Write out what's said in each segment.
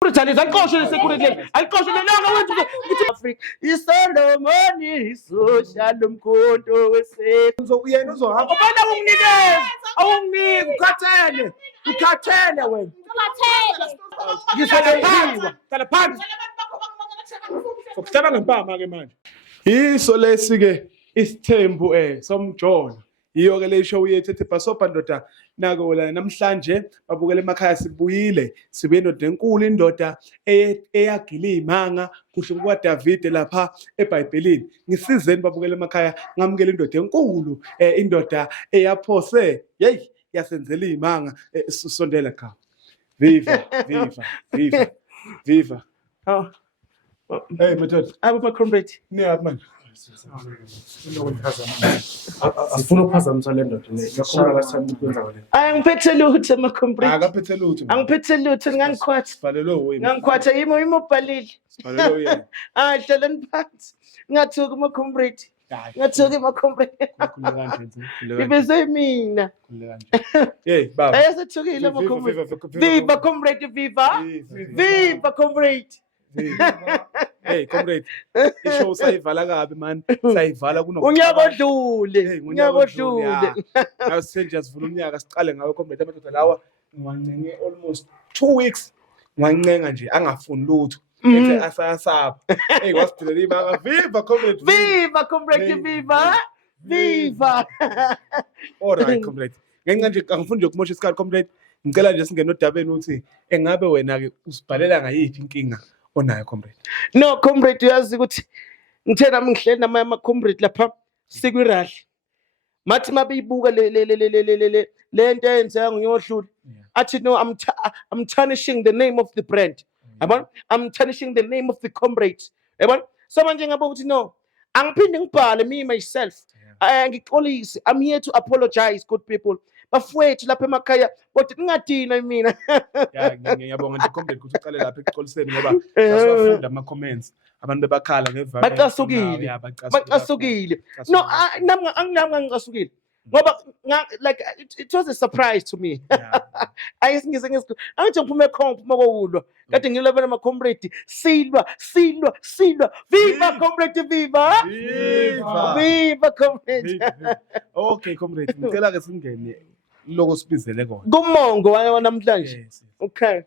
Brutalize alikoshe lesekureleni alikoshe lelanga wethu Africa isolomoni social umkhonto wesethu Yena uzohamba ubona unginikeza awunginiki ukhathele wena ngisaleyiwa hlala phansi ukuhlala ngempama ke manje iso lesi-ke isithembu somjolo. Yiyo-ke le show yethu ethi Bhasopa ndoda nako la namhlanje babukela emakhaya sibuye indoda enkulu indoda eyagila iy'manga kusho kukaDavide lapha eBhayibhelini. Ngisizeni babukela emakhaya ngamukela indoda enkulu indoda eyaphose yasenzela iy'manga sondela khaya. Viva. Hey madoda. aba comrade Niyaphi manje? Asifuna ukuphazamisa le ndoda le. Ngiyakhumbula last time ukwenza kwale. angiphethe lutho ma comrade Akaphethe lutho. angiphethe lutho ngangikhwatha Balelo wena. ngangikhwatha yimo ubhalile Balelo yena. hlalani phansi ngathuka ma comrade ngathuka ma comrade ibese mina Hey baba. ayasethukile ma comrade viva comrade viva comrade Hey comrade. Ishow sayivala kabi man. Sayivala unyaka odlule unyaka odlule Awusenje sivula umnyaka siqale ngawe comrade amadoda lawa ngiwancenge almost 2 weeks. Ngiwancenga nje angafuni lutho. Ethe asasapha. Hey wasidelela imanga viva comrade. viva comrade viva Alright comrade. Ngenxa nje angifuni nje ukumosha isikhathi comrade. Ngicela nje singene odabeni ukuthi engabe wena ke usibhalela ngayiphi inkinga onayo comrade? no comrade uyazi ukuthi ngithe nami ngihleli nama ama comrade lapha sikwirahle mathi mabeyibuka le nto eyenziwa ngiyohlula athi no I'm tarnishing the name of the brand yabona I'm tarnishing the name of the comrade yabona so manje ngabe ukuthi no angiphinde ngibhale me myself ngixolise I'm here to apologize good people bafowethu lapha emakhaya kodwa ningadina mina Ngiyabonga nje comrade ukuthi uqale lapha ekuxoliseni ngoba sasifunda ama comments abantu bebakhala ngevalo bacasukile no nami angicasukile ngoba like it was a surprise to me ayisingise ngesikhulu angithi ngiphume ekhompo makulwa kade ngilabela ama comrade silwa viva comrade viva comrade okay comrade ngicela ke singene lokho sibizele kona kumongo wanamhlanje okay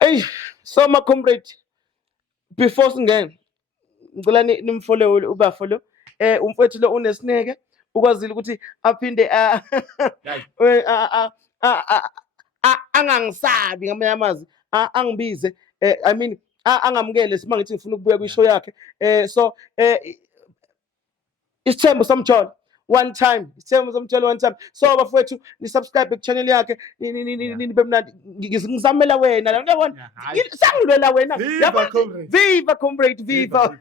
hey so ma comrade before singene ngicela nimfole ubafo lo umfowethu lo unesineke ukwazile ukuthi aphinde angangisabi ngamanye amazwi angibize I mean angamukele sima ngithi ngifuna ukubuya kwishow yakhe so isithembu somjolo one time so bafowethu ni subscribe ku channel yakhe nibe mnandi ngizamela wena la uyabona sangilwela wena viva comrade viva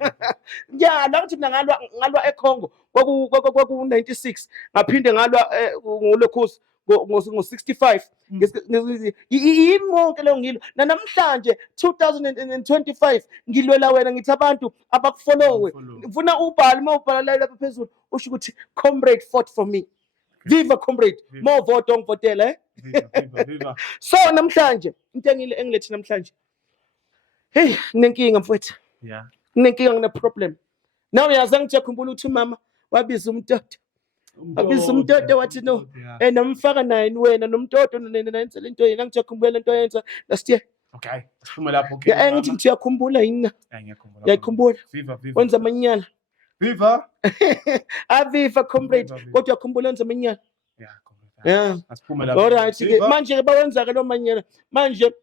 la ukuthi mina ngalwa eCongo kwaku 96 ngaphinde ngalwa ngolokhosi ngo65 imonke leyo ngilo namhlanje 2025 ngilwela wena ngithi abantu abakufollowe ngifuna ubhali mawubhala lapha phezulu usho ukuthi comrade fought for me viva comrade more vote ongivotela viva so namhlanje into engilethi namhlanje hey nenkinga mfowethu nenkinga ngine problem now yazi ngiyakhumbula ukuthi mama wabiza umtoto wathi no namfaka naye wena nomtoto nenza lento yena ngiyakhumbula lento yenza last year okay siphuma lapho okay ngithi ngiyakhumbula yini ngiyakhumbula wenza amanyala viva viva comrade kodwa uyakhumbula wenza amanyala asiphuma lapho alright manje ke bawenza ke lo manyala manje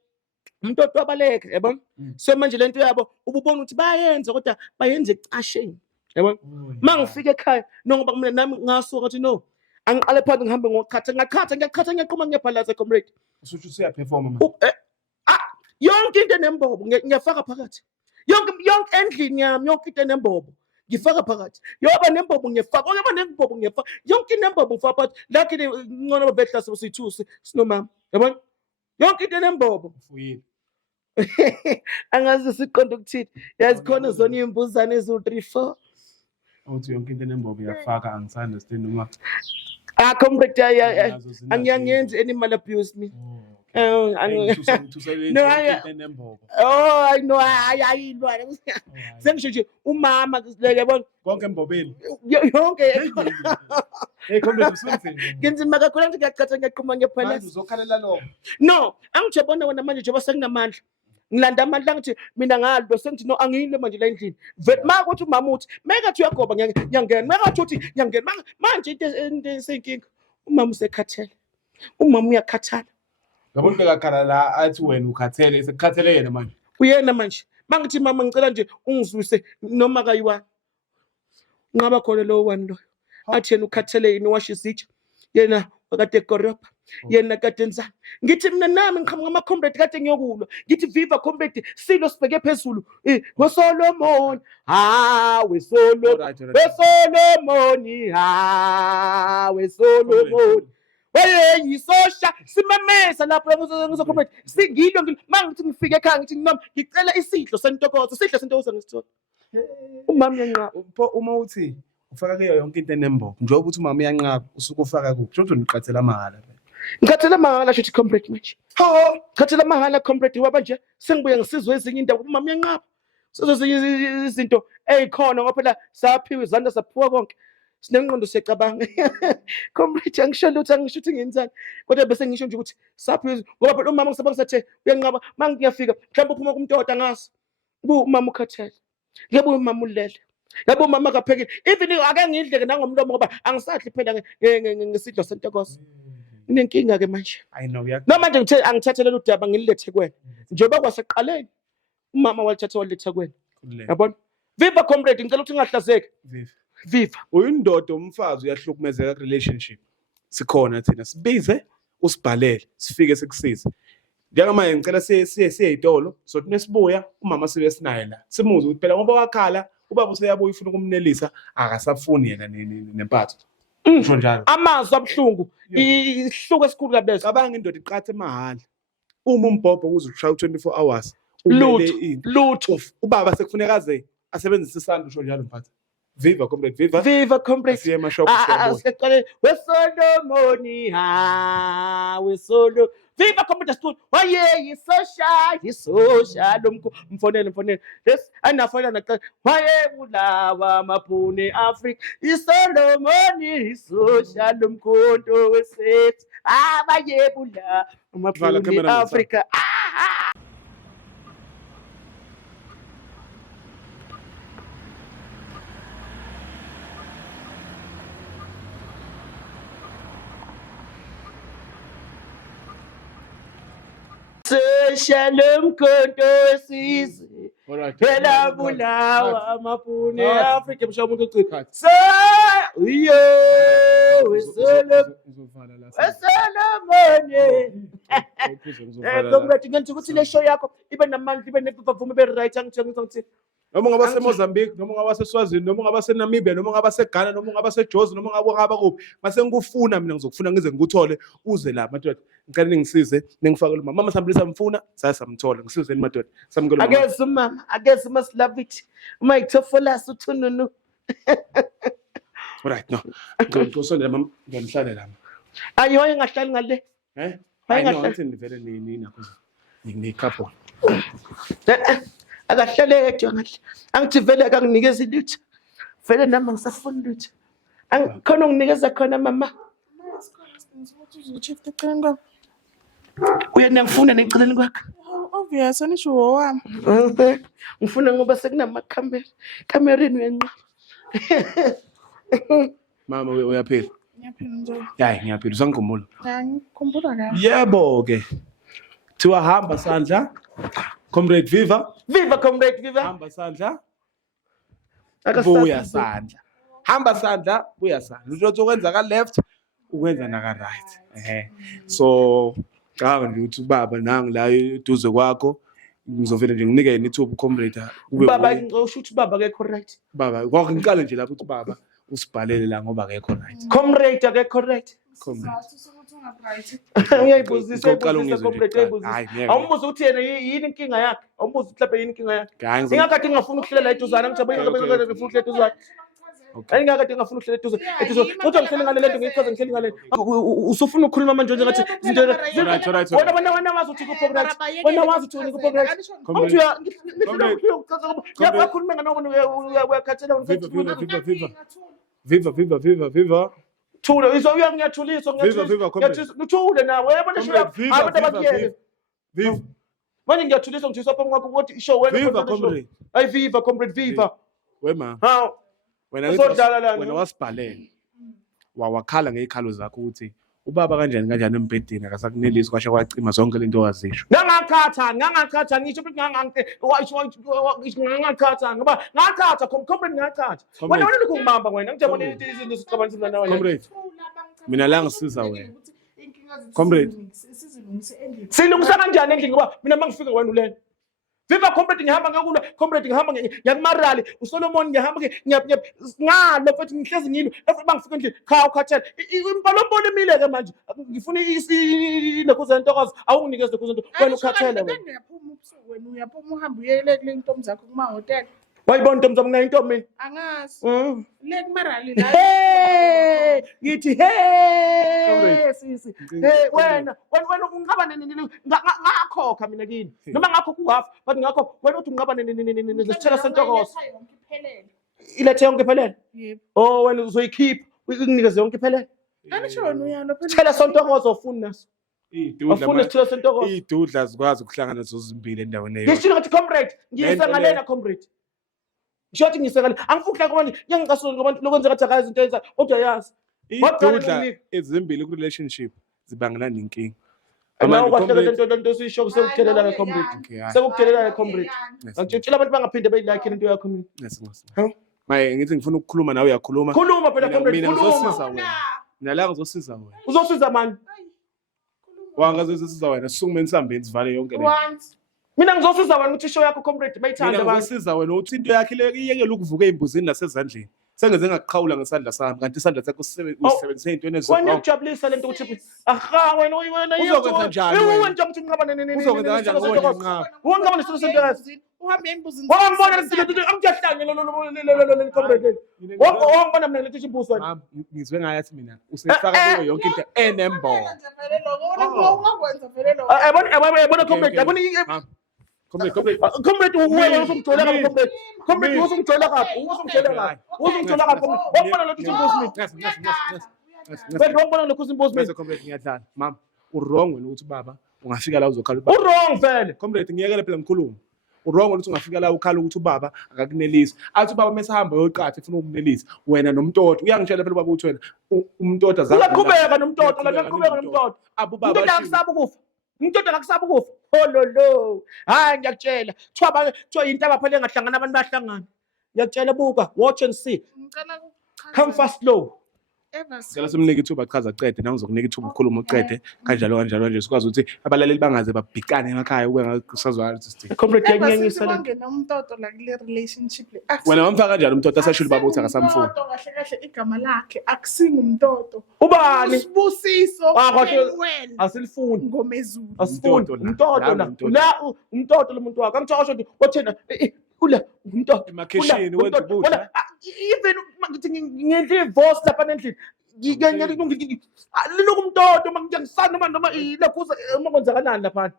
umtoto wabaleka yabona so manje lento yabo ububona ukuthi bayenza kodwa bayenze ecasheni yabona mangifika ekhaya ngoba mina nami ngasuka ukuthi no angiqale phansi ngihambe ngiyaqhatha ngiyaqhuma ngiyabhalaza comrade usho usiya perform manje yonke into enembobo ngiyafaka phakathi yonke endlini yami yonke into enembobo ngifaka phakathi yoba nembobo ngiyafaka ngoba nembobo ngiyafaka yonke inembobo ngifaka phakathi lakini ngcono babehla sibusithusi sinomama yabona yonke into enembobo ufuyile angazi siqonda ukuthini yazi khona zona imbuzane ezu 3 4 uthi yonke into enembobo uyafaka angisunderstand uma comrade angiyenzi any mal abuse me No, I know, ayilwa. Sengisho nje umama yabona konke embobeni. yonke Hey comrade usunzima. ngenzima kakhulu ngithi ngiyaqhatha ngiyaqhuma Manje ngephalasi. uzokhalela lo. No, angijabona wena manje njengoba senginamandla. Ngilanda amandla ngithi mina ngaldo sengithi no angiyile manje la endlini. Vele makuthi umama uthi mekathi uyagoba ngiyangena. Mekathi uthi ngiyangena. Manje into esenkinga. Umama usekhathele. Umama uyakhathala. Yabona bekakhala la athi wena ukhathele sekukhathele yena manje. Uyena manje. Mangithi mama ngicela nje ungizwise noma kayiwa. Ngaba khona lo one lo. Athi yena ukhathele yini washo izitsha. Yena wakade ekorobha. Yena kade enzani. Ngithi mina nami ngiqhamuka ama-comrade kade ngiyokulwa. Ngithi viva comrade silo sibheke phezulu. WeSolomon. WeSolomon. WeSolomon. WeSolomon. Yisosha simemeza lapho ngizocomrade. Singilo mangithi ngifike ekhaya ngithi noma ngicela isidlo sentokozo. Isidlo sentokozo ngisithola. Umama yanqa Uma uthi ufaka kuyo yonke into enembobo njengoba ukuthi umama uyanqaba usuke ufaka kuphi shothi niqathela mahala. ngikhathela mahala shothi comrade manje. Ho, ngikhathela mahala comrade waba nje sengibuye ngisizwe ezinye indawo umama uyanqaba. Sizozinye izinto ezikhona ngoba phela saphiwa izandla saphiwa konke. Sinengqondo siyacabanga. Comrade angisho lutho angisho ukuthi ngenzani. Kodwa bese ngisho nje ukuthi saphiwa ngoba phela umama ngisaba ngisathe uyanqaba mangiyafika mhlawumbe uphuma kumntoda ngasi. Umama ukhathele. Ngebuye umama ulele. Yabo umama kaphekile. Even ake ngidleke nangomlomo ngoba angisadli phela ngesidlo sentokozo. Inenkinga ke manje. I know ya. No manje ngithe angithathele udaba ngililethe kwena. Njengoba kwaseqaleni umama walithatha walithatha kwena. Yabona? Viva comrade ngicela ukuthi ungahlazeki. Viva. Uyindoda umfazi uyahlukumezeka ku relationship. Sikhona thina sibize usibhalele sifike sikusize. Njengamanje ngicela siye itolo sothi nesibuya umama sibe sinaye la. Simuze ukuthi phela ngoba wakhala ubaba useyabuya ufuna ukumnelisa akasafuni yena nempatho. Usho njalo. Amazwi abhlungu ihluko esikhulu kabezo. Cabanga indoda iqathe emahala. Uma umbhobho kuze ushaya 24 hours. Lutho. Ubaba sekufuneka aze asebenzise isandla usho njalo mphathi. Viva comrade viva. Viva comrade. Siye emashop Siqale WeSolomon WeSolomon. Viva comrade school. Waye yisosha mfonele. Yes, anafona naqala. Waye bulawa amabhune Africa. ISolomon yisosha lomkhonto wesethu. Abaye bulawa amabhune Africa. Shalom kondo wesizwe. Phela bulawa amabhune Africa msho umuntu ucika. WeSolomon. Comrade ngenza ukuthi le show yakho ibe namandla ibe nevume ibe right angithi. Noma ngaba seMozambique noma ngaba seSwazini noma ngaba seNamibia noma ngaba seGhana noma ngaba seJozi noma ngaba kuphi mase ngikufuna mina ngizokufuna ngize ngikuthole uze la madoda ngicela ningisize ningifakele mama Sambulisa mfuna sasamthola ngisizeni madoda samukelo Akeze uma silavithi uma ithofola uthununu. Right no ngizosondela mama ngiyamhlala la Ayo engahlali ngale. Ayingahlali ndivele nakho ngikhapho akahlele yedwa ngahle angithi vele akanginikeza ilutho vele nami ngisafuna ilutho khona unginikeza khona mama uyena ngifuna neceleni kwakhe obvious anisho wami ngifuna ngoba sekunamacamerini uyanqa mama uyaphila ngiyaphila nje hayi ngiyaphila usangikhumbula ngikhumbula kahle yebo ke thiwa hamba sandla comrade viva comrade viva hamba sandla buya sandla hamba sandla buya sandla into okwenza ka left ukwenza naka right so ngaka nje uthi baba nangi la eduze kwakho ngizovela nje nginike ithubu comrade baba ngisho ukuthi baba akekho right baba kwakho ngiqale nje lapho uthi baba usibhalele la ngoba akekho right comrade akekho right uyayibuzisa comrade uyayibuzisa awumbuza ukuthi yena yini inkinga yakhe awumbuza mhlawumbe yini inkinga yakhe ingakade ngingafuna ukuhlela la eduzana ngithi ngifuna ukuhlela eduzana Okay. Ayingakade ngafuna ukuhlela eduze Yeah, eduze yima kodwa ngihleli phela ngale lento ngichaza ngihleli ngale usufuna ukukhuluma manje ngathi Yebo, izinto phela mara yebo. Alright. wena wazi ukuthi kupho right wena wazi ukuthi kupho right Comrade. yakhuluma nganomo uyakhathela Viva. thula ngiyathuliswa Viva, comrade. uthule nawe yabona Comrade, viva, abantu viva, abakuyele Viva. manje ngiyathuliswa ngithuliswa phambi kwakho ukuthi show wena Viva, khona show. comrade. Ay viva comrade viva Wema. ha Wena Uzodlala lana. wena wasibhalela. Wakhala ngezikhalo zakho ukuthi ubaba kanjani embhedeni akasakunelisi kwasha kwacima zonke lento owazisho. ngangakhatha ngisho ukuthi ngangakhatha ngoba ngakhatha comrade ngakhatha Comrade. wena ukungibamba wena ngijabule izinto zixabanisa nawe Comrade. Mina la ngisiza wena. Comrade. silungisa kanjani endlini ngoba mina mangifika wena ulena viva comrade ngihamba ngekulwa comrade ngihamba ngiyakumarali uSolomon ngihamba ngalo futhi ngihlezi ngilo bangifika endlini kha ukhathela impalombolo emile ke manje ngifuna inekuza intokozo awunginikeze intokozo wena ukhathele wena uyaphuma ubusuku wena uyaphuma uhambe uyele kule ntombi zakho kuma-hotel wayibona intombi zami ngayintombi mina angazi Mm. le kumarali la Hey, ngithi hey Comrade. sisi hey wena ungaba ngakhokha mina kini noma ngakho kuhafu but ngakho wena uthi ungaba nesithela sentokozo ilethe yonke iphelele Yebo. oh wena uzoyikhipha ukunikeze yonke iphelele Angisho wena uyalo phela. sithela sentokozo ufuni naso afuna isithela sentokozo Idudla zikwazi ukuhlangana zozimbili endaweni eyodwa. ngisho ngathi comrade ngiyise Lento ngalena comrade ngisho ngiyise ngale angifuni kuhlaka ngiyangicasula ngabantu lokwenza ngathi akazi into eyenza kodwa yazi Idudla ezimbili ku relationship zibangela nenkinga. Ama Comrade. kwahleke lento sisho sekuthelela ke comrade Okay, hayi. sekuthelela ke comrade Yes, angitshela abantu bangaphinde bayilike into yakho mina yes. Huh? Maye ngithi ngifuna ukukhuluma nawe uyakhuluma. khuluma phela comrade Mina ngizosiza khuluma wena. Mina la ngizosiza wena. uzosiza mani Wangazosiza wena sukume nisambeni sivale yonke le. Once. mina ngizosiza wena ukuthi ishow yakho comrade bayithanda Mina abantu ngizosiza wena uthi into yakhe le iyekele ukuvuka ezibuzini nasezandleni. Sengenze ngaqhawula ngesandla sami kanti isandla sakho usisebenzise ezintweni wena ezizonke. ukujabulisa lento ukuthi aha wena Uzokwenza njani wena? wena njengoba unqaba Uzokwenza kanjani wena nqaba? unqaba nesilo sentokazi Uhambe embuzini. wangibona angiyahlanya comrade wangibona mina lethi imbuzo wena Mama, ngizwe ngayathi mina usifaka kuyo yonke into enembo. Ungakwenza vele lokho. yabona comrade yabona Mama, comrade. comrade wena usungithola kabi comrade usungithola kabi wangibona lethi imbuzo mina wena wangibona lethi imbuzo mina Bese comrade ngiyadlala. Mama, urong wena ukuthi baba ungafika la uzokhala. wrong vele Comrade ngiyekele phela ngikhuluma. Urong ukuthi ungafika la ukhala ukuthi ubaba akakunelisi. Athi ubaba mesahamba yoqatha efuna ukunelisa. Wena nomntoto uyangitshela phela ubaba uthi wena umntoto azange. uyaqhubeka nomntoto la uyaqhubeka nomtoto Abubaba umntoto akasabi ukufa umntoto akasabi ukufa hololo hayi ngiyakutshela kuthiwa yinto abaphele ngahlangana abantu bahlangana ngiyakutshela buka watch and see Ngicela come fast slow Sicela simnike ithuba achaza aqede nangizokunika ithuba ukukhuluma uqede kanjalo nje sikwazi ukuthi abalaleli bangaze babhikane emakhaya ube ngasazwala ukuthi comrade Eva yangiyengisela wangena umtoto la kule relationship le. wena wamfaka kanjani umntoto asashilo baba uthi akasamfuni. Umtoto kahle kahle igama lakhe akusinga umtoto. ubani Usibusiso kahle wena asilifuni ngomezulu. asifuni Umtoto la, umtoto la la umtoto lo muntu wakho angithola ukuthi wathena ula umtoto Emakhishini wenza ukudla. even ngithi ngendle divorce lapha endlini ngiyalilo kumntoto mangiyangisana noma ilekhuza uma kwenzakalani lapha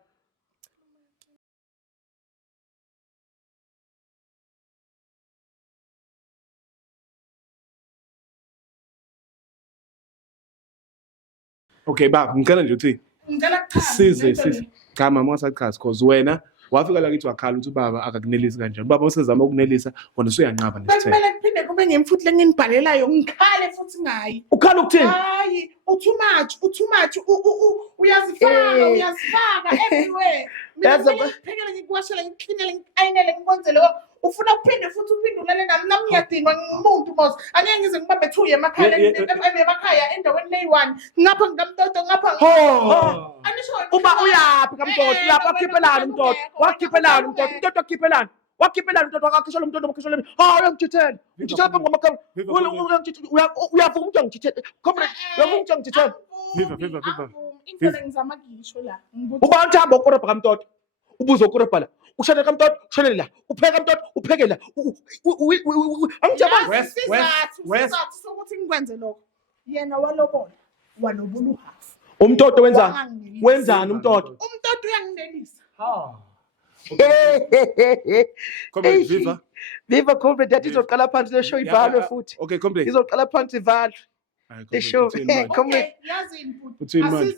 Okay baba ngicela nje ukuthi Ngicela kuchaza. size cha mama wasachaza cause wena wafika la kithi wakhala ukuthi ubaba akakunelisi kanjani. Ubaba usezama ukunelisa wena usuyanqaba nesithelo. Kumele kuphinde kube ngemfuthi lenginibhalelayo ngikhale futhi ngayi. ukhala ukuthini Hayi, too much. Uyazifaka everywhere. Mina Yazi kumele ngiphekele ngikuwashele ngiklinele ngikayinele ngikwenzele ufuna uphinde futhi uphindulele nami ngiyadinwa ngumuntu mos. Angeke ngize ngibambe thuye emakhaya emakhaya endaweni leyi-1 ngapha ngikamtoto ngapha. Anisho uba uyaphi kamntoto uyaphi wakhiphelana umntoto wakhiphelana umntoto wakakhishola umntoto wakhishola uyangithithela ngithithela phambi kwamakhamera uyavuka umntu angithithela comrade uyavuka umntu angithithela Viva. Into ngizama ngisho la. uba uthamba ukorobha kamntoto ubuzo ukurabhala ushana kamntoto ushana la upheka kamntoto upheke la angijabazi Isizathu sokuthi ngikwenze lokho. Yena walobola, walobula uhafu. umntoto wenzani umntoto Umntoto uyanginelisa. Comrade Viva. Viva comrade yathi izoqala phansi le show ivalwe futhi Okay, comrade. izoqala phansi ivalwe le show comrade Okay, yazini futhi. Uthini manje?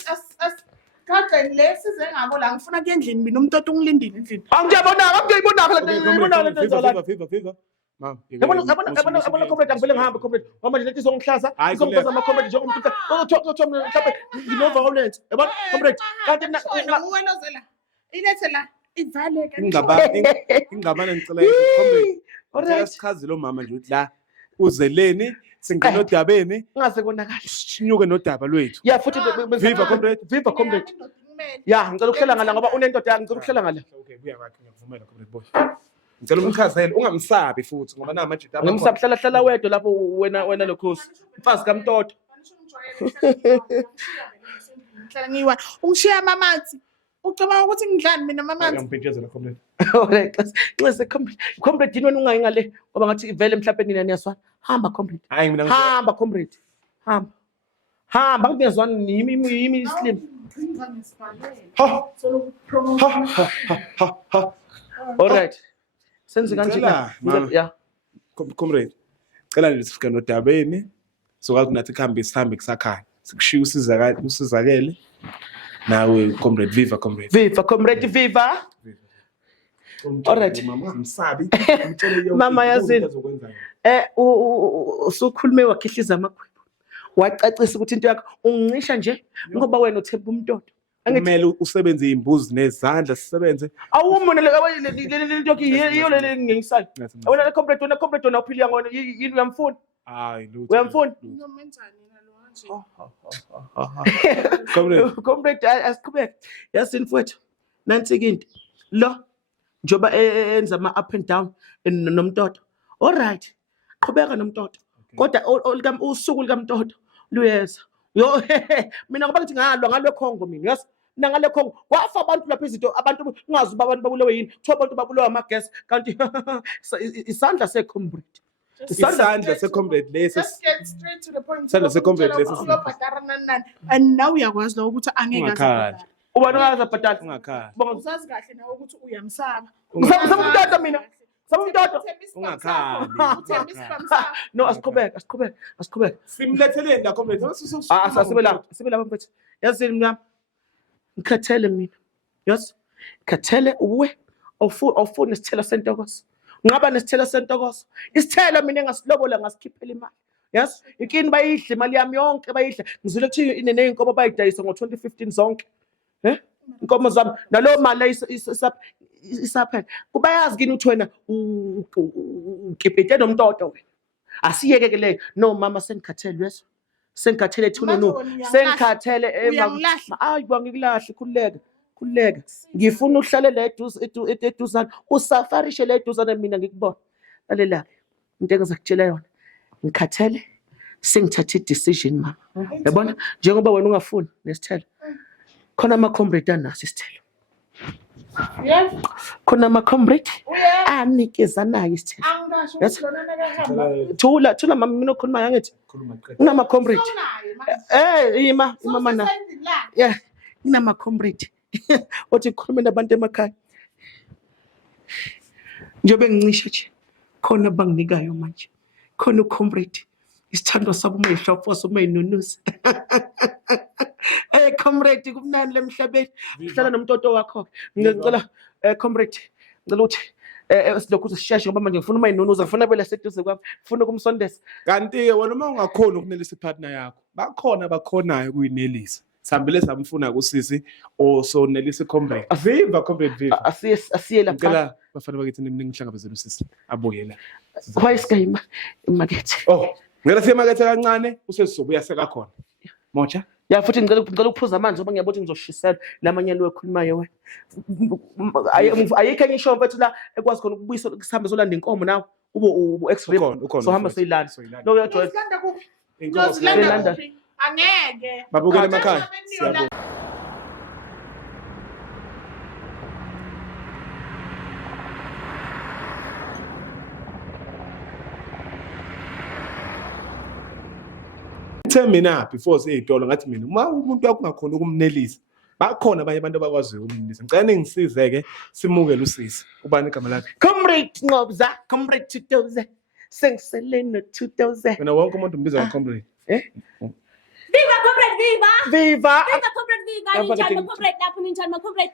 Kade lesize ngabo la ngifuna kuye endlini mina umntoto ungilindile endlini. angiyabonaka Okay, comrade, le Viva. Ma'am. yabona comrade angivele ngihambe comrade ngoba nje lethi izongihlaza Hayi, izongihlaza ama comrade njengomuntu uzothola mhlawumbe ngino-violence yabona comrade kanti Uwenozela. Ilethe la. Ivaleke. Ingabana ngicela comrade. alright Sichaze lo mama nje ukuthi la uzeleni singena odabeni ngase konakala sinyuke nodaba lwethu. ya futhi Viva comrade. viva comrade ya ngicela ukuhlela ngala ngoba unendoda yakhe ngicela ukuhlela ngala Okay, buya kwakhe ngiyakuvumela comrade boy. Ngicela umchazele ungamsabi futhi ngoba namanje ngimsahlala wedwa lapho wena lokhosi mfazi kamntoto Ungishiya amamanzi. Ucabanga ukuthi ngidlani mina amamanzi? Ngiyambhejezela comrade. alright nxese comrade yini wena ungayi ngale ngoba ngathi vele mhlawumbe nina niyaswana hamba comrade Hayi mina hamba comrade hamba ngiyazwana yimi slim alright senze kanje Ngicela, ya comrade. Cela nje sifike nodabeni sokwazi nathi sihambe kusakhanya. Sikushiya usizakele. Nawe comrade Viva comrade. viva comrade viva Alright. Mama msabi. Ngitshele yonke Mama yazini. azokwenza. usukhulume wakhihliza amakhwebo wacacisa ukuthi into yakho ungicisha nje ngoba wena uthemba umntoto Kumele usebenze imbuzi nezandla sisebenze. awumona le into iyo le ngingisayo wena le comrade wena uphila ngona yini uyamfuna Hayi lutho. uyamfuna Ngomenzani nalo manje? Comrade. comrade asiqhubeke yasini mfowethu nansi into lo njoba enza ama up and down nomntoto alright qhubeka nomntoto kodwa usuku likamntoto luyeza yo mina ngoba ngithi ngalwa ngalekhongo mina yes nangalekhongo wafa abantu lapha izinto abantu ungazi uba abantu babulewe yini kuthiwa abantu babulewe amagesi kanti isandla secomrade Isandla secomrade lesi. Just get straight to the point. Sandla secomrade lesi. Uyobhadara nani. And now uyakwazi lo ukuthi angeke Ungakhali. azobhadara. ubani ngazabhadala Ungakhali. Uzazi kahle nawe ukuthi uyamsaba. Saba umntoto mina saba umntoto Ungakhali. no asiqhubeke Simletheleni la comrade. asibe lapha mfethu yazini mina ngikhathele mina yes ngikhathele uwe awufuni isithelo sentokozo ngaba nesithelo sentokozo isithelo mina engasilobola ngasikhiphela imali yes ikini bayidle imali yami yonke bayidle ngizule ukuthi inenenkomo bayidayisa ngo-2015 zonke inkomo zami nalo mali isaphela kuba yazi kini ukuthi wena ukipite nomntoto wena asiyeke ke leyo no mama sengikhathele yeso sengikhathele thununu sengikhathele hayi ngikulahle khululeka ngifuna uhlale la eduzane usafarishe la eduzane mina ngikubona lalela into engizakutshela yona ngikhathele sengithatha i-decision mama yabona njengoba wena ungafuni nesithelo khona ama-comrade anaso isithelo Yes. khona ama-comrade Uya. anikezanayo isithelo Angasho Yes. ukuthi lona nakahamba. thula mama mina okhulumayo angithi nginama-comrade ima mana yeah nginama-comrade othi khulume nabantu emakhaya njengoba ngincisha nje khona abanginikayo manje khona ucomrade isithando sabo uma yihlofose uma yinunuza comrade kumnani lemhlabeni uhlala nomntoto wakho ngicela comrade ngicela ukuthi silokhu usisheshe ngoba manje ngifuna uma yinunuza ngifuna bela seduze kwami ngifuna ukumsondeza Kanti-ke wena uma ungakhona ukunelisa ipartner yakho bakhona abakhonayo ukuyinelisa. Sihambile samfuna kusisi osonelisa comrade. Viva comrade Viva. asiye lapha Ngicela bafana bakithi ningihlangabezele usisi abuye la. wayesika imakethe Ngicela siye emakethe kancane usesizobuya sekakhona. Moja. ya futhi ngicela ukuphuza amanzi ngoba ngiyabona ngizoshisela lamanyalo ekhulumayo wena ayikho enye ishow mfethu la ekwazi khona ukubuyisa kusihambe solanda inkomo nawe ube x-ray so hamba soyilanda no uyajoyina Usilanda kuphi? Inkomo Usilanda Silanda. kuphi? Angeke. babukele emakhaya. Siyabonga. Ngithe mina before siyitolo ngathi mina uma umuntu wakungakhona ukumnelisa bakhona abanye abantu abakwaziyo ukumnelisa. Ngicela ningisizeke simukele usisi. Ubani igama lakhe? Comrade Nqobza, Comrade 2000. Sengisele no 2000. Wena wonke umuntu umbiza ngocomrade. Viva comrade, viva! Viva. Viva comrade, viva! Abang Ninjani kata- comrade lapho ninjani comrade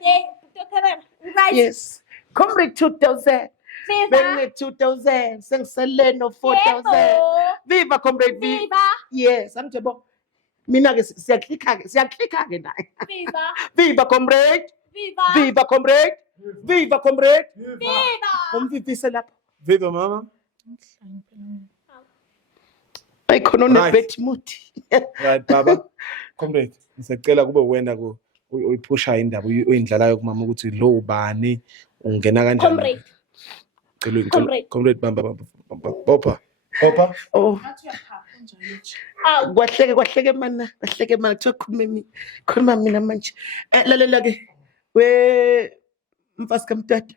right? Yes. Comrade 2000. Viva! Benge 2000. Sengisele no 4000. Yebo. Viva Comrade V. Viva! Yes, angithi yabo. Mina ke siyaklikha ke naye. Viva! Viva Comrade. Viva! Viva Comrade. Viva Comrade. Viva! Umvivise lapha. Viva mama. Ayikhona Right. nebetmuthi. Right baba. Comrade, ngisacela kube wena uyiphusha indaba oyindlalayo kumama ukuthi lo ubani ungena kanjani. Comrade. Cela Comrade. Comrade bamba. Bopha. Oh, Ngathi uyaphapha njalo nje. Aw. kwahleke mana kuthiwa khuluma mina manje. Lalela ke. We mfasi kamtata.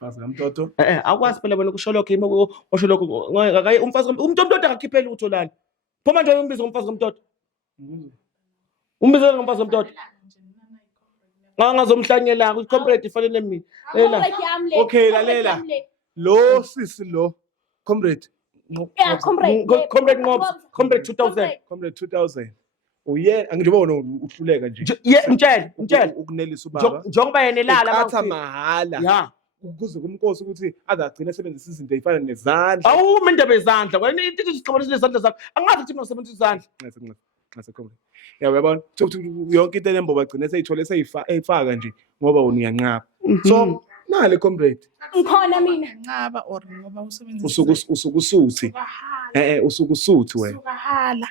Fasa kamtoto. Akwazi phela wena kusho lokho yimi osho lokho ngakaye umfasi umuntu omntoda akakhiphela utho lana. Phoma nje umbizo umfasi kamtoda. Umbizo ngomfasi kamtoda. Ngangazomhlanyela ku comrade ifanele mina. Comrade yami le. Okay, Comrade lalela. yami le. Lo sisi lo. Comrade. Yeah, comrade. Comrade Nqobza, Comrade 2000. Comrade 2000. Uye angijoba wona uhluleka nje. Mtshela. Ukunelisa ubaba. Njengoba yena elala Ukatha mawufika. mahala. Ya. Ukuze kumnkosi ukuthi azagcina esebenzisa izinto ezifana nezandla. Awuma indaba ezandla. Wena into isixabanisa nezandla zakho. Angazi ukuthi mina ngisebenzisa izandla. Nxa comrade. Ya uyabona yonke into enembo bagcina seyithole eyifaka nje ngoba wona uyanqaba. So nale comrade Ngikhona mina. Ncaba or ngoba usebenzisa. usukusuthi. Usukusuthi wena. Usukahala.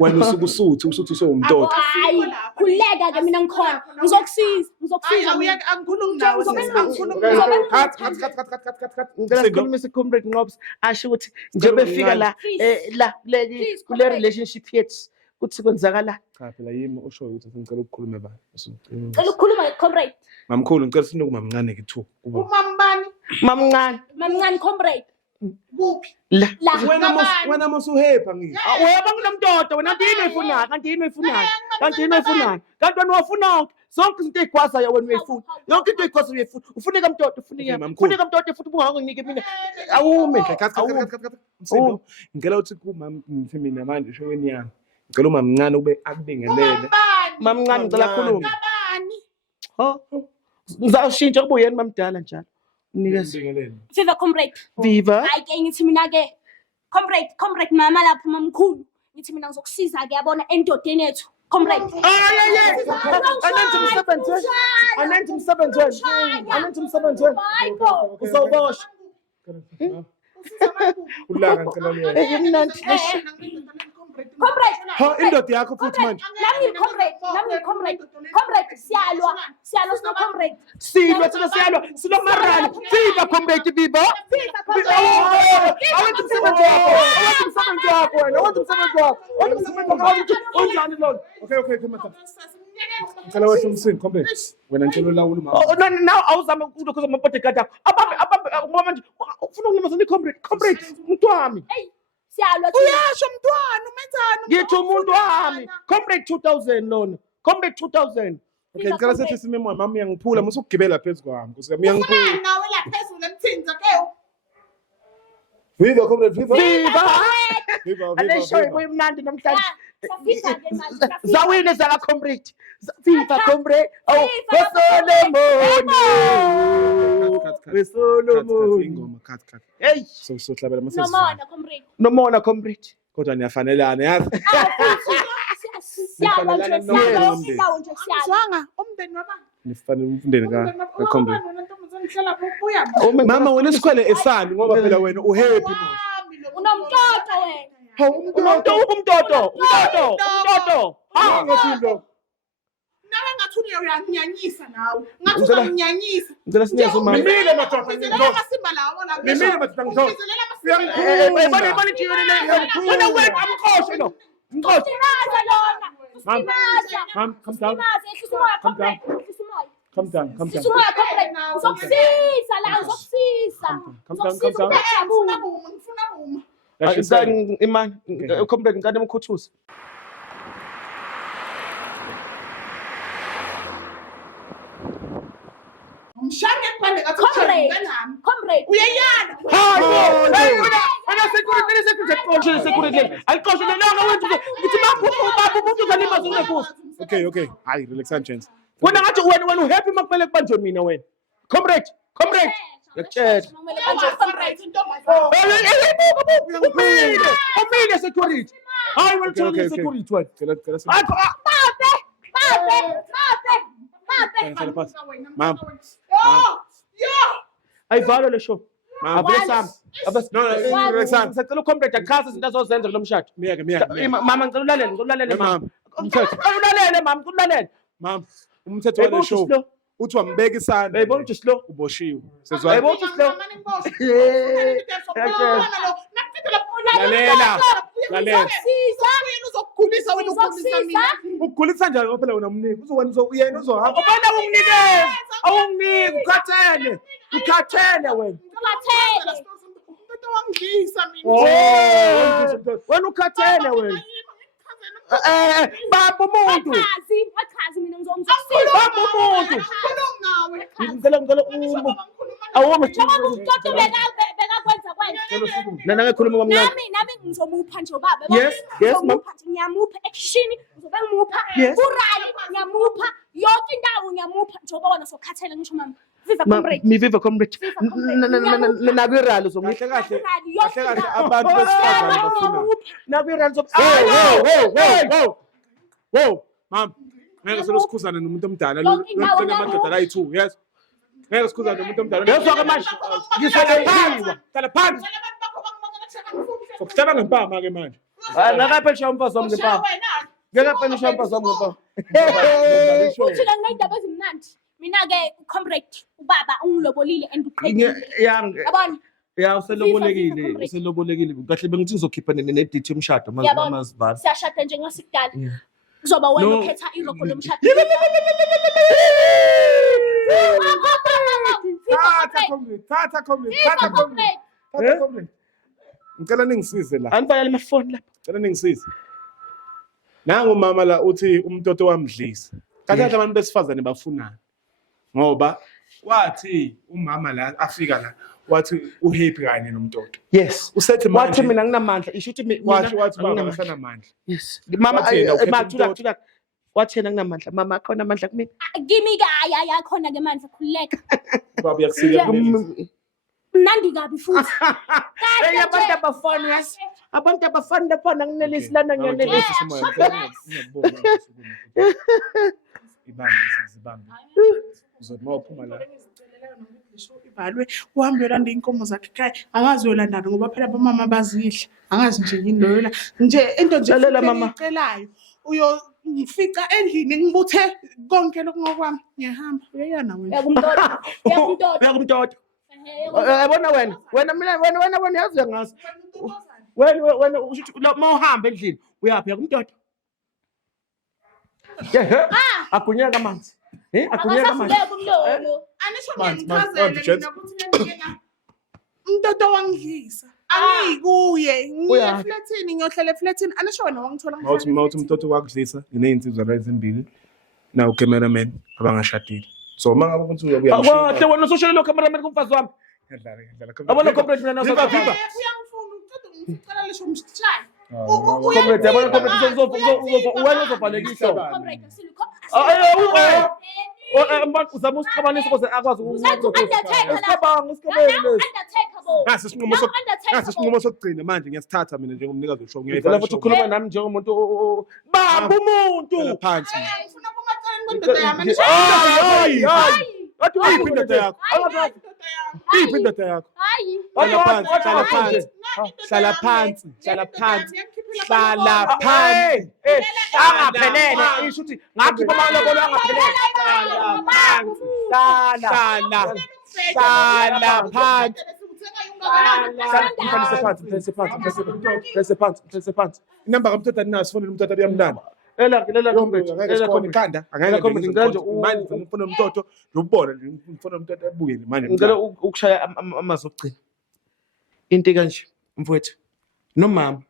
Wena usukusuthi usowumntoto. Hayi, khuleka ke mina ngikhona. Ngizokusiza, Hayi mina. angikhulumi nawe angikhulumi Okay, nawe. okay. Cut. Ngicela sikhulumise Comrade Nqobza asho ukuthi njengoba efika la la Please, kule Comrade. relationship yethu kuthi kwenzakala. Cha phela yimi oshoyo ukuthi ngicela ukukhuluma bani. Ngicela ukukhuluma comrade. Mamkhulu ngicela sinoku mamncane kithu. Umambani Mamncane Mamncane comrade. kuphi? la. La. Wena mosuhepha ngithi. Wena ngunomntodo wena yini oyifunayo kanti yini oyifunayo kanti yini oyifunayo kanti wena wafuna onke zonke izinto ezigwazayo wena uyifuna yonke into ezigwazayo uyifuna ufuneka mntodo ufuneka mamkhulu. ufuneka mntodo futhi unganginike mina awume Msindo ngicela ukuthi kumamthi mina manje eshoweni yami. Ngicela umamncane ube akubingelele. mamncane ngicela khuluma Bani? ha ngizawushintsha kube uyena mamdala njalo unikeze Ngibingelele. Viva comrade. viva Hayi ke ngithi mina ke comrade mama lapho mamkhulu. Ngithi mina ngizokusiza ke yabona endodeni yethu. Comrade. anenza umsebenzi wena Hayibo. uzawuboshwa Ulaka ngicela liye. mnandi Comrade. Ha indoda yakho futhi manje. Nami comrade. Comrade siyalwa sino comrade. silwa thina siyalwa sinomarani viva Comrade viva Viva comrade. awenza umsebenzi wakho wena wenza umsebenzi wakho unjani lo Okay, come on. Ngicela wehle umsini comrade. Wena ngicela ulawula mama. no now awuzama ukukhoza amabodyguard akho abambe ngoba manje ufuna ukumazana comrade umuntu wami Hey, siyalwa Uyasho mntwana umenzani? ngithi umuntu wami Comrade 2000 lona Comrade 2000 Okay, ngicela sethi simemo mama uyangiphula musukugibela phezulu kwami. Kusika uyangiphula. Ufuna nawe la phezulu emthinza ke. Viva comrade, viva. viva aleshoyi kuyimnandi namhlanje Safisa ke manje. zawine zaka Comrade viva Comrade oh Solomon Ingoma cut. hey So hlabela masizwe. Nomona comrade. nomona Comrade Kodwa niyafanelana yazi. Siyalwa nje siyalwa Yes. indawo nje siyalwa. Zwanga umndeni wabani? Nifanele umfundeni ka comrade. Nontombazane hlala buya. Mama wena isikhwele esani ngoba phela wena uhappy mos. Unomtoto wena. umtoto Ngasindo. Nawe ngathi uyanyanyisa nawe. Ngathi uzonyanyisa. ngicela sinyeze umama Mimile madoda Ngizelela ngidlosa. amasimba lawo la. Mimile madoda ngidlosa. Ngizelela amasimba lawo. bani wena wena amkhoshe lo mkhoshe Simaza lona. Ma'am. Simaza. Ma'am, come down. Simaza ehlisa umoya Come comrade. Ehlisa umoya. Come down. Ehlisa umoya comrade. Uzokusiza la uzokusiza. Come down. Ngifuna buma. imani Comrade ngikade mkhuthuza Mshange kubale ngathi Comrade. nami. Comrade. Uyayana. Hayi, wena security. Ayikoshe lelanga wethu ngithi baba umuntu uzalimaza ungekhosi. Okay. Hayi, relaxani gents. Wena ngathi wena uhappy makufele kubanjwe mina wena. Comrade. Ngiyakutshela. Comrade intombi. Umile security. Hayi wena Okay. security wena. Cela. Babe. Ma'am. Yo. Ayivalo le show. Ma'am. Abesam. No, relaxani. Sicela ucomrade achaze izinto azozenza kulo mshado. Miyeke. Mama ngicela ulalele mama. Ma'am. Umthetho. Ulalele mama, ulalele. Ma'am. Umthetho wale show. Uthi wambeka isandla. Yayibona ukuthi slow. Uboshiwe. Sezwa. Yayibona ukuthi slow. Lalela. Uzokugulisa wena ugulisa mina. Ukugulisa njani ngoba phela wena umniki? Uzokwenza uyena uzohamba. Ubona unginikeza. Awunginiki ukhathele wena. Umuntu wangidlisa mina. Wena ukhathele wena. Baba umuntu. Akazi mina ngizomsiza. Baba umuntu. Nawe. Ngicela awume. Njengoba uMtoto bekakwenza kwenza. Nana ngikhuluma kwamncane. Nami ngizomupha nje baba. Yes, Ngizomupha nje, ngiyamupha ekishini, ngizobe ngimupha. Yes. Urali ngiyamupha, yonke indawo ngiyamupha njengoba wona sokhathele ngisho mama. Viva comrade. Miviva comrade. Nakwirali Kahle abantu besifazane bafuna. nakwirali Wow. Ma'am. Ngeke sikhuzane nomuntu omdala Yonke indawo lo amadoda la yi2, yes. Ngeke sikhuzane nomuntu omdala. Yezwa manje. Ngiselaphansi. Hlala phansi. Sokuhlala ngempama ke manje. Ngakaphelisha umfazi wami ngempama. Ngakaphelisha umfazi wami ngempama. Futhi la nginayindaba ezimnandi. Mina-ke comrade ubaba ungilobolile and uqedile. Yabona? Ya uselobolekile kahle bengithi ngizokhipha nedate yomshado Yabona? mazibhala. Siyashada njengasikudala. Kuzoba wena ukhetha iroko lomshado. Thatha comrade. Ngicela ningisize la. Anifakele amafoni lapha. Ngicela ningisize. Nangu mama la uthi umtoto wamdlisa. Kahle abantu besifazane bafunana. Ngoba wathi umama la afika la wathi uhappy kanye nomtoto. Yes. Usethi manje Wathi mina nginamandla isho ukuthi mina wathi baba anginamandla. asanamandla. Yes. Mama Wathi yena ukhetha mathula umtoto. thula. Wathi yena nginamandla. Mama akhona amandla kumina. Kimi kaya khona ke manje khululeka. Baba uyakusika. Mnandi kabi futhi. Hey abantu abafana yes. Abantu abafana lapha nginelisi lana ngiyanelisi. Ibambe. Uzoma uphuma la. Ivalwe uhambe uyolanda inkomo zakhe ekhaya angazi uyolandana ngoba phela abamama bazidla angazi nje yini loyona nje into nje Lalela mama. icelayo uyongifica endlini ngibuthe konke lokho ngokwami ngiyahamba uyayana wena Uyakumtoto. Yabona wena yazi ngazi. Wena usho mawuhamba endlini uyaphi yakumtoto. Akunyaka amanzi. Akunyaka amanzi. anisho Manzi, ngiyamuchazela gents. mina ukuthi ngiyena umtoto wangidlisa angikuye ngiye Uyaphi? eflatini ngiyohlala eflatini anisho wena wangithola Mawuthi umtoto wakudlisa nginezinsizwa ezimbili na ucameraman abangashadile. So mangabe ukuthi uyabuya Wahle wena usoshela lo cameraman kumfazi wami. Abona comrade mina naso. uyangifuna umtoto ngicela lesho umshaya Comrade yabona comrade wena uzovalekisa. Manje uzama usixabanisa ukuze akwazi Nasi isinqumo sokugcina manje ngiyasithatha mina njengomnikazi weshow Ngicela futhi ukhuluma nami njengomuntu bamba umuntu. phansi. ngifuna kumaceleni kwendoda yami anisho Wathi Iphi indoda yakho? Iphi indoda yakho? Hlala phansi. Hlala phansi. Angaphelele isho ukuthi ngakhipha amalobolo angaphelele. Hlala phansi. Mhlise phansi. Inamba kamtoto aninayo sifonele umtoto abiyamnandi. Ela comrade. Ela khona ikhanda. Ela comrade nganje manje ngifuna umtoto ngibona ngifuna umtoto abuye manje. ngicela ukushaya amazwi okugcina. Into kanje mfowethu nomama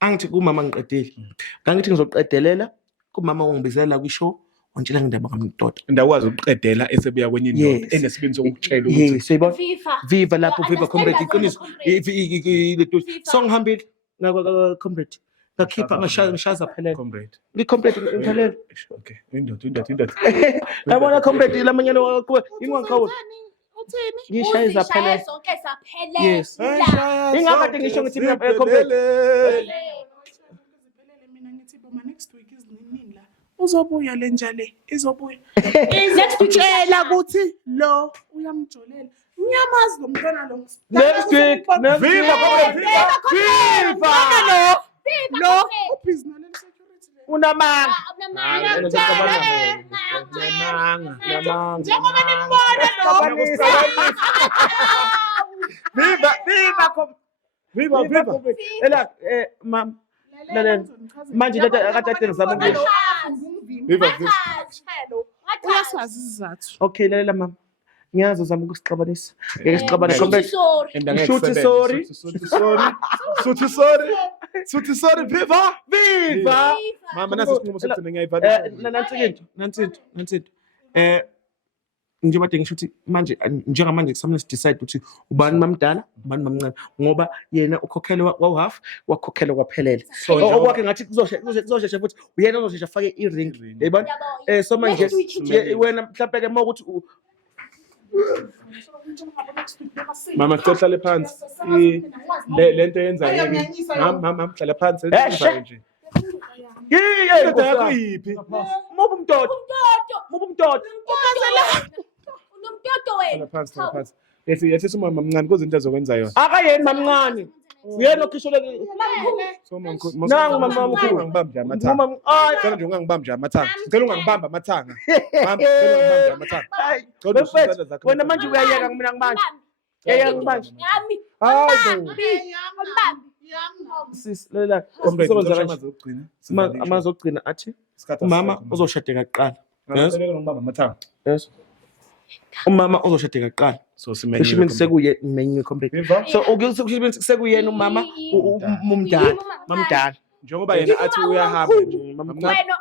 angithi kumama ngiqedile. Ngangithi ngizoqedelela kumama ungibizela kwishow wantshela ngendaba kamntoda. Ndakwazi ukuqedela esebuya kwenye indoda Yes. enesibindi sokukutshela ukuthi Yes, uyayibona? Viva. Viva lapho, viva comrade, Understand iqiniso. that, comrade. Songihambile comrade. Ngakhipha ngishaza phelele. comrade. Ngicomrade ngiphelele. Okay, indoda. Yabona comrade lamanyana wakho ingwakho. Uthini? Ngishayeza Uzishaye phelele. zonke saphelele. Yes. Ingakade ngisho ngithi mina comrade. Uziphelele mina ngithi boma next week izinini la. Uzobuya le njale, izobuya. Next week Izokutshela ukuthi lo uyamjolela. Ngiyamazi lo mntwana lo. Next week. Viva comrade, viva. Lo ubhizinali security le. Unamanga. Njengoba nimbona lo. Viva. Ela mam lalela. Manje akade ngizama ukusho. Viva. Uyasazi isizathu. Okay lalela mama. Ngiyazi uzama ukusixabanisa. Ngeke sixabane comrade. Sorry. Shoot sorry. Suthi sorry, viva. Viva. Mama nasi isinqumo sokuthi ngiyayibhala. Nansi into. Njengoba ngisho ukuthi manje njengamanje kusamele sidecide ukuthi ubani mamdala ubani mamncane ngoba yena ukhokhele wa-half wakhokhela kwaphelele okwakhe ngathi kuzoshesha futhi uyena ozoshesha afake i-ring yayibona so manje wena mhlawumbe ke mawukuthi Mama sihlale phansi. Lento yenzayo yini? Mama hlala phansi yenzayo nje. Indoda yakho yiphi? mubu mtoto. Unomtoto wena. Hlala phansi. Yathi umama mncane kuze into azokwenza yona. Akayeni mamncane uyena okhisholeke So nangu mama mkhulu ungangibambi nje amathanga. Ngicela nje ungangibambi nje amathanga. Ngicela ungangibamba amathanga. Mama ngicela ungangibambi amathanga. Bafethu wena manje uyayeka mina ngibanje yeyeka ngibanje Yami. hayi Yami. sis lela Comrade sizokwenza kanje amazokugcina. amazogcina athi umama uzoshadeka kuqala yes Ngicela ungibambe amathanga. yes umama uzoshadeka kuqala So kusho ukuthi sekuye menye comrade Viva. so ukuthi sekuyena umama mamdala Njengoba yena athi uyahamba nje.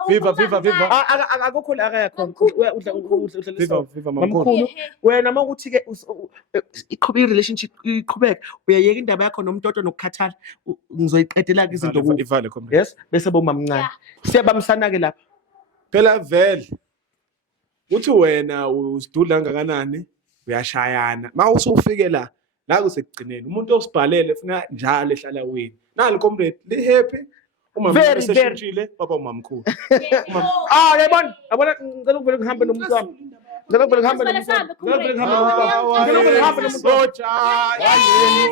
Viva. akukho la akayakhona Viva mamkhulu. mamkhulu wena mawukuthi ke iqhubeka i-relationship iqhubeka uyayeka indaba yakho nomtoto nokukhathala ngizoyiqedela ke izinto kuwe Ivale comrade. yes bese bomamncane siyabambisana ke lapha Phela vele uthi wena usidudla kangakanani uyashayana mawusufike la kusekugcineni umuntu osibhalele ufuna njalo ehlala wini nali comrade li happy uma Very, eseshintshile baba umamkhulu yayibona ngicela ukuvele ngihambe nomuntu wami ngicela ukuvele ngihambe nomuntu wami ngicela ukuvele ngihambe nomuntu wami soja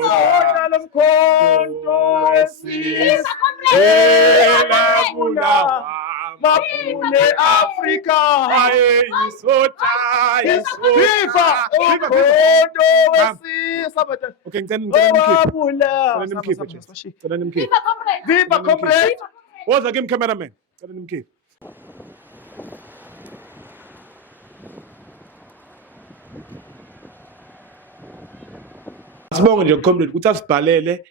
soja lomkhonto Viva comrade. elabulawa mapule Afrika soja Viva umkhonto wesisabata okay ngicela wabula nimkhiphe Viva comrade. Viva comrade woza kimi cameraman ngicela nimkhiphe Sibonge nje comrade ukuthi asibhalele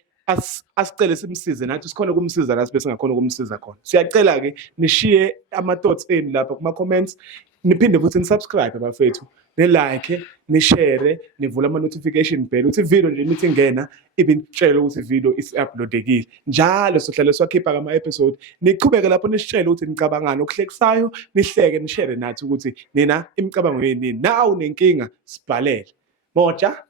asicele simsize nathi sikhona ukumsiza la sibe singakhona ukumsiza khona. Siyacela ke nishiye ama thoughts eni lapha kuma comments niphinde futhi nisubscribe abafethu ne-like ni-share nivule ama notification bell ukuthi video nje nithi ngena ibintshela ukuthi video is-uploadekile njalo sohlala siwakhipha ama episode niqhubeke lapho nisitshela ukuthi nicabangani okuhlekisayo nihleke nishare nathi ukuthi nina imicabango yeni nawu nenkinga sibhalele moja